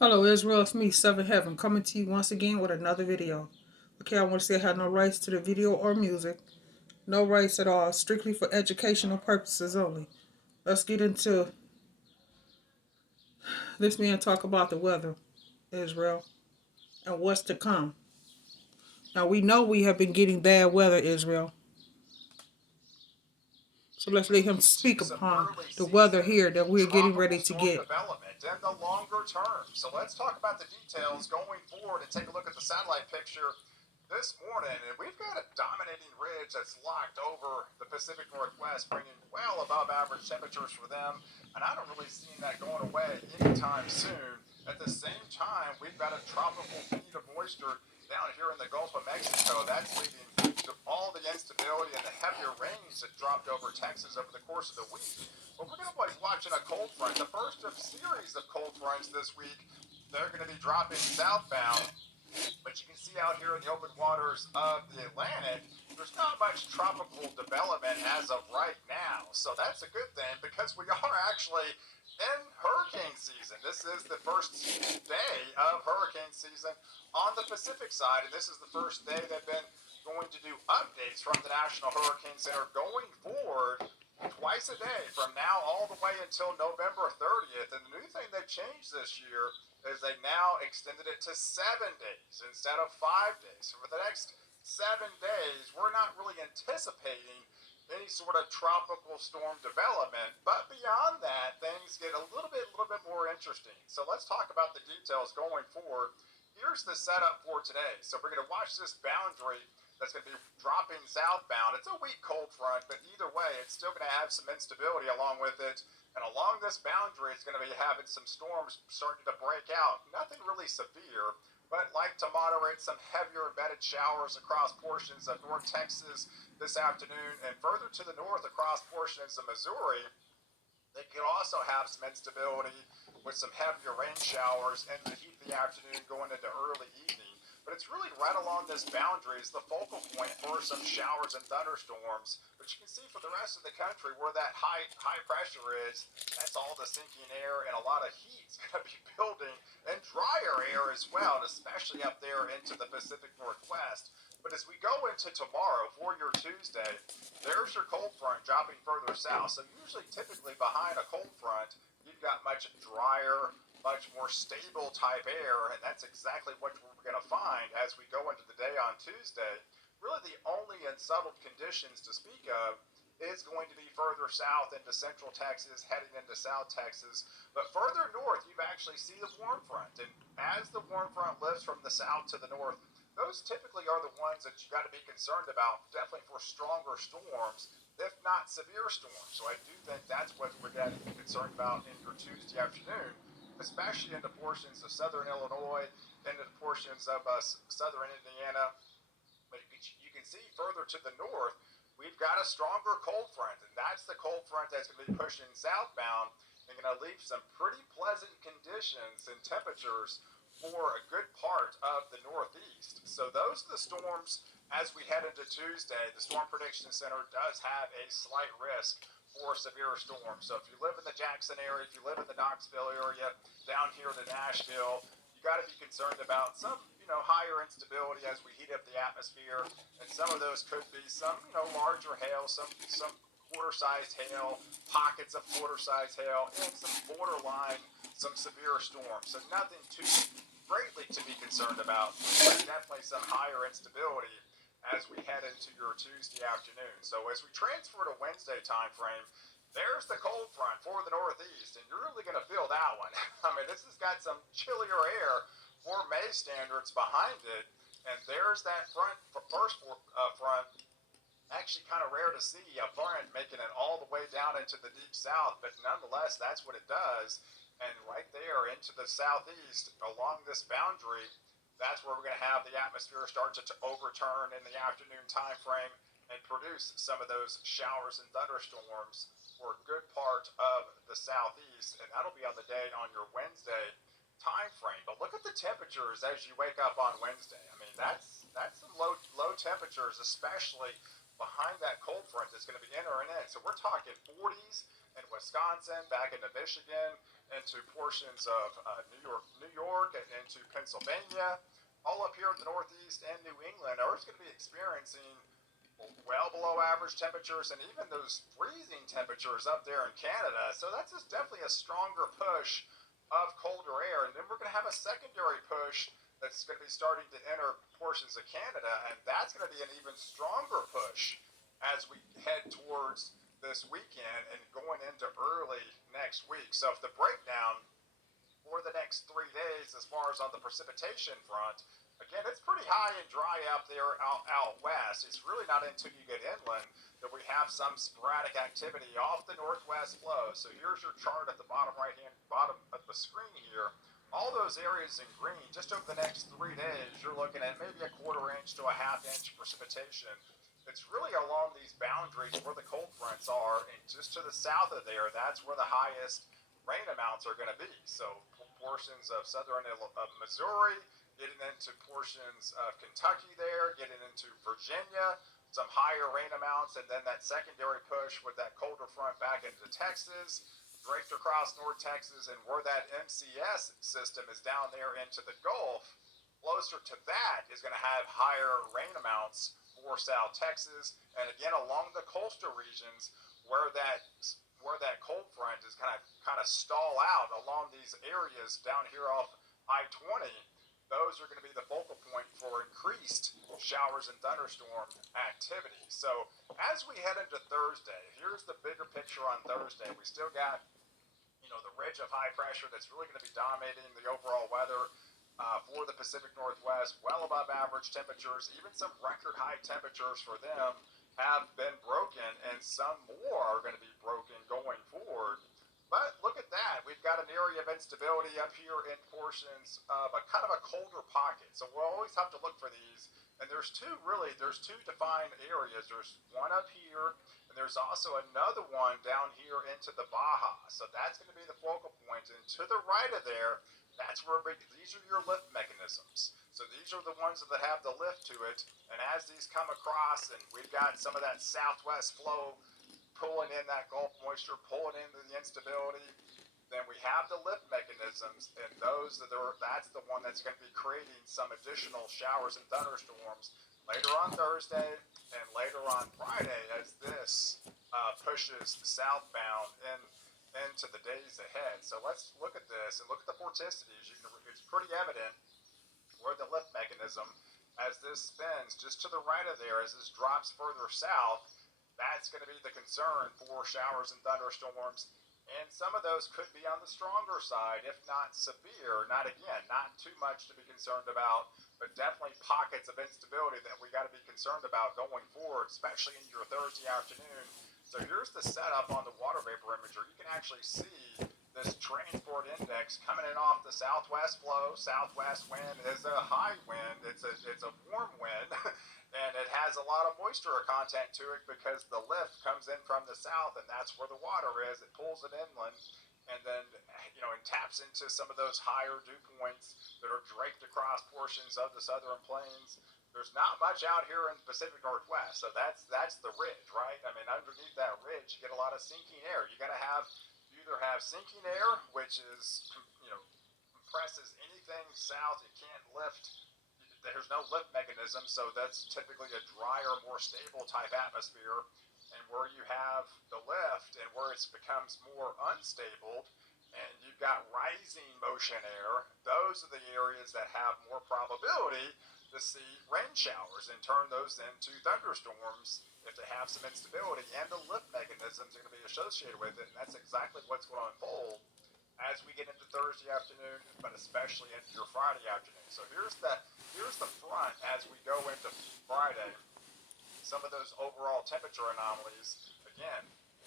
Hello Israel, it's me, Seven Heaven, coming to you once again with another video. Okay, I want to say I have no rights to the video or music. No rights at all, strictly for educational purposes only. Let's get into this man talk about the weather, Israel, and what's to come. Now we know we have been getting bad weather, Israel. So let's let him speak upon the weather here that we're getting ready to get. Development and the longer term. So let's talk about the details going forward and take a look at the satellite picture this morning. And we've got a dominating ridge that's locked over the Pacific Northwest, bringing well above average temperatures for them. And I don't really see that going away anytime soon. At the same time, we've got a tropical feed of moisture down here in the Gulf of Mexico. That's leading to all the instability and the heavier rains that dropped over Texas over the course of the week. But we're going to be watching a cold front, the first of series of cold fronts this week. They're going to be dropping southbound. But you can see out here in the open waters of the Atlantic, there's not much tropical development as of right now. So that's a good thing because we are actually in hurricane season. This is the first day of hurricane season on the Pacific side, and this is the first day they've been going to do updates from the National Hurricane Center going forward twice a day from now all the way until November 30th. And the new thing they changed this year is they now extended it to 7 days instead of 5 days. So for the next 7 days, we're not really anticipating any sort of tropical storm development. But beyond that, things get a little bit more interesting. So let's talk about the details going forward. Here's the setup for today. So we're going to watch this boundary that's going to be dropping southbound. It's a weak cold front, but either way, it's still going to have some instability along with it. And along this boundary, it's going to be having some storms starting to break out. Nothing really severe, but like to moderate some heavier embedded showers across portions of North Texas this afternoon, and further to the north across portions of Missouri. They could also have some instability with some heavier rain showers in the heat of the afternoon going into early evening. But it's really right along this boundary is the focal point for some showers and thunderstorms. But you can see for the rest of the country where that high pressure is, that's all the sinking air and a lot of heat's going to be building, and drier air as well, especially up there into the Pacific Northwest. But as we go into tomorrow for your Tuesday, there's your cold front dropping further south. So usually, typically behind a cold front, you've got much drier, much more stable type air, and that's exactly what we're going to find as we go into the day on Tuesday. Really, the only unsettled conditions to speak of is going to be further south into central Texas, heading into South Texas. But further north, you actually see the warm front. And as the warm front lifts from the south to the north, those typically are the ones that you got to be concerned about, definitely for stronger storms, if not severe storms. So I do think that's what we're going to be concerned about in your Tuesday afternoon, especially into portions of southern Illinois, into the portions of southern Indiana. But you can see further to the north, we've got a stronger cold front, and that's the cold front that's going to be pushing southbound and going to leave some pretty pleasant conditions and temperatures for a good part of the Northeast. So those are the storms as we head into Tuesday. The Storm Prediction Center does have a slight risk for severe storms. So if you live in the Jackson area, if you live in the Knoxville area, down here to Nashville, you got to be concerned about some, higher instability as we heat up the atmosphere, and some of those could be some, larger hail, some quarter-sized hail, pockets of quarter-sized hail, and some borderline, some severe storms. So nothing too greatly to be concerned about, but definitely some higher instability as we head into your Tuesday afternoon. So as we transfer to Wednesday time frame, there's the cold front for the Northeast, and you're really going to feel that one. I mean, this has got some chillier air for May standards behind it, and there's that first front. Actually, kind of rare to see a front making it all the way down into the deep south, but nonetheless, that's what it does. And right there into the southeast along this boundary, that's where we're going to have the atmosphere start to overturn in the afternoon time frame and produce some of those showers and thunderstorms for a good part of the southeast. And that'll be on the day on your Wednesday time frame. But look at the temperatures as you wake up on Wednesday. I mean, that's some low temperatures, especially behind that cold front that's going to be entering in. So we're talking 40s and Wisconsin, back into Michigan, into portions of New York, and into Pennsylvania, all up here in the Northeast and New England are going to be experiencing well below average temperatures and even those freezing temperatures up there in Canada. So that's just definitely a stronger push of colder air. And then we're going to have a secondary push that's going to be starting to enter portions of Canada, and that's going to be an even stronger push as we head towards this weekend and going into early next week. So if the breakdown for the next 3 days as far as on the precipitation front, again, it's pretty high and dry out there out west. It's really not until you get inland that we have some sporadic activity off the northwest flow. So here's your chart at the bottom of the screen here. All those areas in green, just over the next 3 days, you're looking at maybe a quarter inch to a half inch precipitation. It's really along these boundaries where the cold fronts are, and just to the south of there, that's where the highest rain amounts are going to be. So portions of southern Missouri, getting into portions of Kentucky there, getting into Virginia, some higher rain amounts, and then that secondary push with that colder front back into Texas, draped across North Texas, and where that MCS system is down there into the Gulf, closer to that is going to have higher rain amounts for South Texas, and again along the coastal regions where that cold front is kind of stall out along these areas down here off I-20. Those are going to be the focal point for increased showers and thunderstorm activity. So as we head into Thursday, here's the bigger picture on Thursday. We still got, the ridge of high pressure that's really going to be dominating the overall weather for the Pacific Northwest, well above average temperatures. Even some record high temperatures for them have been broken, and some more are going to be broken going forward. But look at that. We've got an area of instability up here in portions of a kind of a colder pocket. So we'll always have to look for these. And there's two defined areas. There's one up here, and there's also another one down here into the Baja. So that's going to be the focal point. And to the right of there, that's where these are your lift mechanisms. So these are the ones that have the lift to it. And as these come across, and we've got some of that southwest flow pulling in that Gulf moisture, pulling into the instability, then we have the lift mechanisms, and that's the one that's going to be creating some additional showers and thunderstorms later on Thursday and later on Friday as this pushes southbound into the days ahead. So let's look at this and look at the vorticities. It's pretty evident where the lift mechanism, as this spins just to the right of there, as this drops further south, that's going to be the concern for showers and thunderstorms. And some of those could be on the stronger side, if not severe. Not too much to be concerned about, but definitely pockets of instability that we got to be concerned about going forward, especially in your Thursday afternoon. So here's the setup on the water vapor imager. You can actually see this transport index coming in off the southwest flow. Southwest wind is a high wind. It's a warm wind. And it has a lot of moisture content to it because the lift comes in from the south, and that's where the water is. It pulls it inland, and then and taps into some of those higher dew points that are draped across portions of the southern plains. There's not much out here in the Pacific Northwest, so that's the ridge, right? I mean, underneath that ridge, you get a lot of sinking air. You either have sinking air, which is compresses anything south. It can't lift. There's no lift mechanism, so that's typically a drier, more stable type atmosphere. And where you have the lift and where it becomes more unstable, and you've got rising motion air, those are the areas that have more probability to see rain showers and turn those into thunderstorms if they have some instability. And the lift mechanisms are going to be associated with it, and that's exactly what's going to unfold as we get into Thursday afternoon, but especially into your Friday afternoon. So here's the front as we go into Friday. Some of those overall temperature anomalies, again,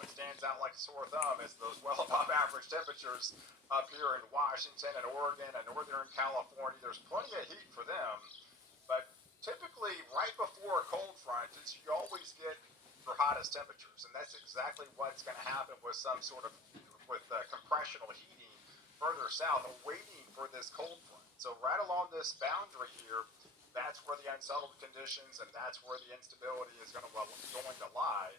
what stands out like a sore thumb is those well above average temperatures up here in Washington and Oregon and Northern California. There's plenty of heat for them, but typically right before a cold front, you always get your hottest temperatures, and that's exactly what's going to happen with some sort of compressional heating further south, waiting for this cold front. So right along this boundary here, that's where the unsettled conditions and that's where the instability is going to lie.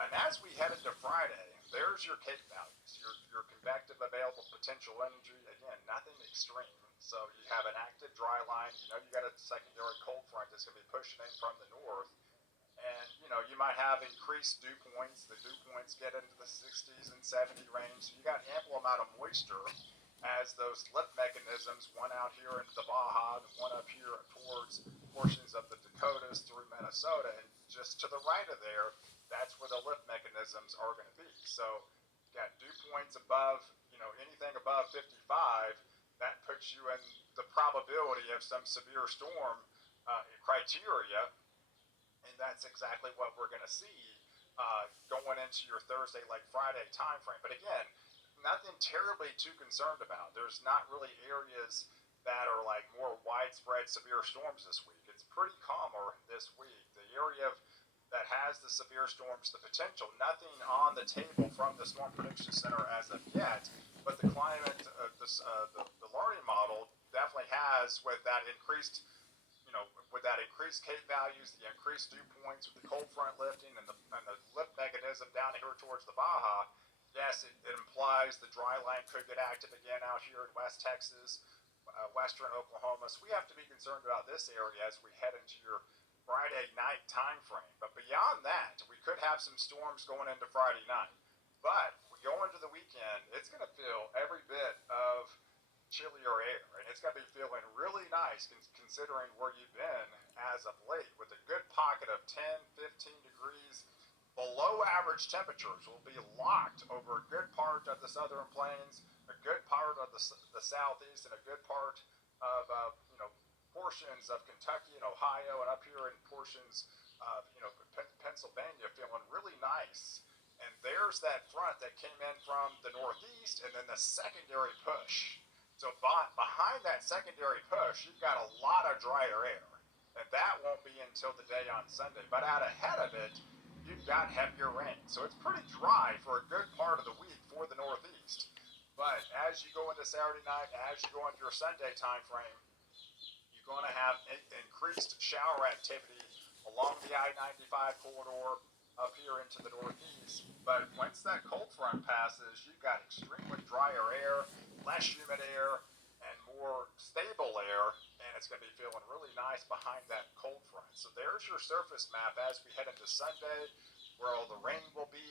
And as we head into Friday, there's your Cape values, your convective available potential energy. Again, nothing extreme. So you have an active dry line. You know you got a secondary cold front that's going to be pushing in from the north. And you might have increased dew points. The dew points get into the 60s and 70 range. So you got ample amount of moisture as those lift mechanisms, one out here into the Baja and one up here towards portions of the Dakotas through Minnesota, and just to the right of there, that's where the lift mechanisms are going to be. So you got dew points above, anything above 55, that puts you in the probability of some severe storm criteria, and that's exactly what we're going to see going into your Thursday, like Friday time frame. But again, nothing terribly too concerned about. There's not really areas that are like more widespread severe storms this week. It's pretty calmer this week. The area that has the severe storms, the potential, nothing on the table from the Storm Prediction Center as of yet, but the climate, the learning model definitely has with that increased with that increased Cape values, the increased dew points, with the cold front lifting and the lift mechanism down here towards the Baja, yes, it implies the dry line could get active again out here in West Texas, western Oklahoma. So we have to be concerned about this area as we head into your Friday night time frame. But beyond that, we could have some storms going into Friday night. But we go into the weekend, it's going to feel every bit of chillier air, and it's going to be feeling really nice considering where you've been as of late, with a good pocket of 10, 15 degrees below average temperatures will be locked over a good part of the southern plains, a good part of the southeast, and a good part of portions of Kentucky and Ohio, and up here in portions of Pennsylvania, feeling really nice. And there's that front that came in from the northeast, and then the secondary push. So behind that secondary push, you've got a lot of drier air, and that won't be until the day on Sunday. But out ahead of it, you've got heavier rain. So it's pretty dry for a good part of the week for the Northeast. But as you go into Saturday night, as you go into your Sunday time frame, you're going to have increased shower activity along the I-95 corridor up here into the Northeast. But once that cold front passes, you've got extremely drier air, less humid air, and more stable air, and it's going to be feeling really nice behind that cold front. So there's your surface map as we head into Sunday, where all the rain will be,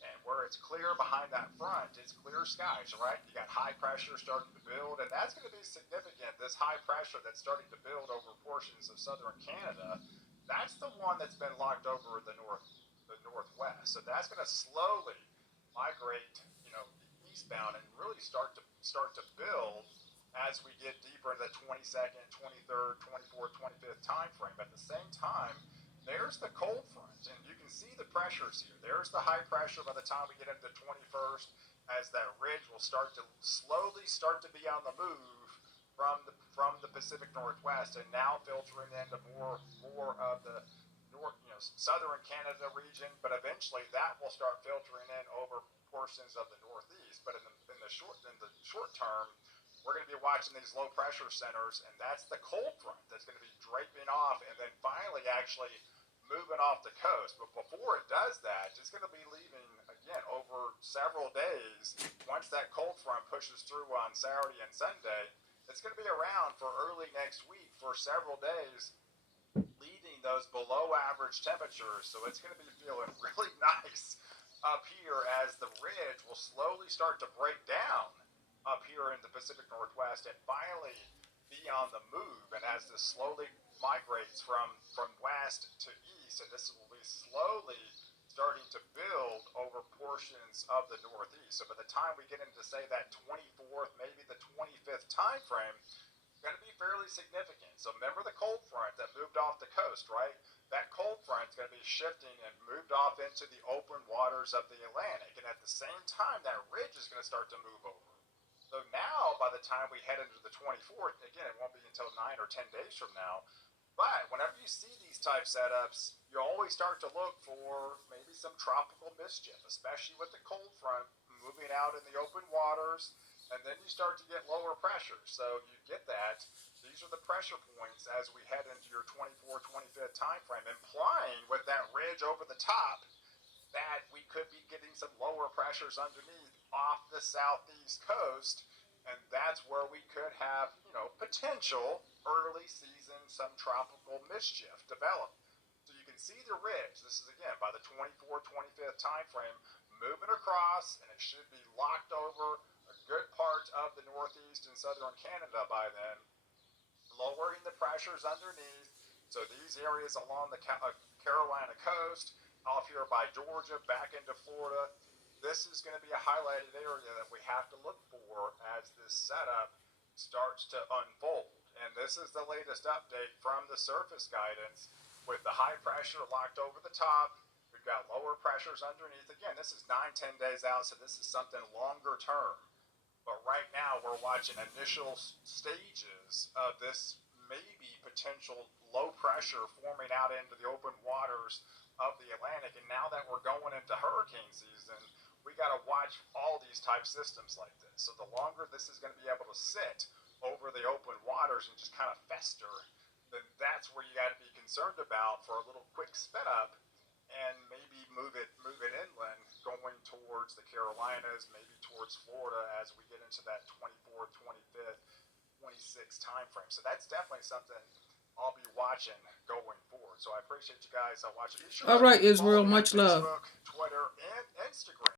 and where it's clear behind that front, it's clear skies, right? You got high pressure starting to build, and that's going to be significant. This high pressure that's starting to build over portions of southern Canada, that's the one that's been locked over the northwest. So that's going to slowly migrate, eastbound, and really start to build as we get deeper into the 22nd, 23rd, 24th, 25th time frame. At the same time, there's the cold front, and you can see the pressures here. There's the high pressure by the time we get into the 21st, as that ridge will slowly start to be on the move from the Pacific Northwest, and now filtering into more of the southern Canada region. But eventually that will start filtering in over portions of the Northeast. But in the short term, we're going to be watching these low pressure centers, and that's the cold front that's going to be draping off and then finally actually moving off the coast. But before it does that, it's going to be leaving again over several days. Once that cold front pushes through on Saturday and Sunday, it's going to be around for early next week for several days, leaving those below average temperatures. So it's going to be feeling really nice up here as the ridge will slowly start to break down up here in the Pacific Northwest and finally be on the move. And as this slowly migrates from west to east, and this will be slowly starting to build over portions of the Northeast. So by the time we get into, say, that 24th, maybe the 25th time frame, going to be fairly significant. So remember the cold front that moved off the coast, right? That cold front is going to be shifting and moved off into the open waters of the Atlantic. And at the same time, that ridge is going to start to move over. So now, by the time we head into the 24th, again, it won't be until 9 or 10 days from now. But whenever you see these type setups, you always start to look for maybe some tropical mischief, especially with the cold front moving out in the open waters. And then you start to get lower pressure. So you get that. These are the pressure points as we head into your 24th, 25th time frame, implying with that ridge over the top, that we could be getting some lower pressures underneath off the southeast coast, and that's where we could have, potential early season some tropical mischief develop. So you can see the ridge. This is again by the 24th, 25th time frame moving across, and it should be locked over a good part of the northeast and southern Canada by then, lowering the pressures underneath. So these areas along the Carolina coast, off here by Georgia, back into Florida, this is going to be a highlighted area that we have to look for as this setup starts to unfold. And this is the latest update from the surface guidance with the high pressure locked over the top. We've got lower pressures underneath. Again, this is 9-10 days out, so this is something longer term. But right now, we're watching initial stages of this maybe potential low pressure forming out into the open waters of the Atlantic. And now that we're going into hurricane season, we got to watch all these type systems like this. So the longer this is going to be able to sit over the open waters and just kind of fester, then that's where you got to be concerned about for a little quick spin up, and maybe move it inland, going towards the Carolinas, maybe towards Florida as we get into that 24th, 25th, 26th time frame. So that's definitely something I'll be watching going forward. So I appreciate you guys watching. Be sure All to right, follow Israel, me on much love. Facebook, Twitter, and Instagram.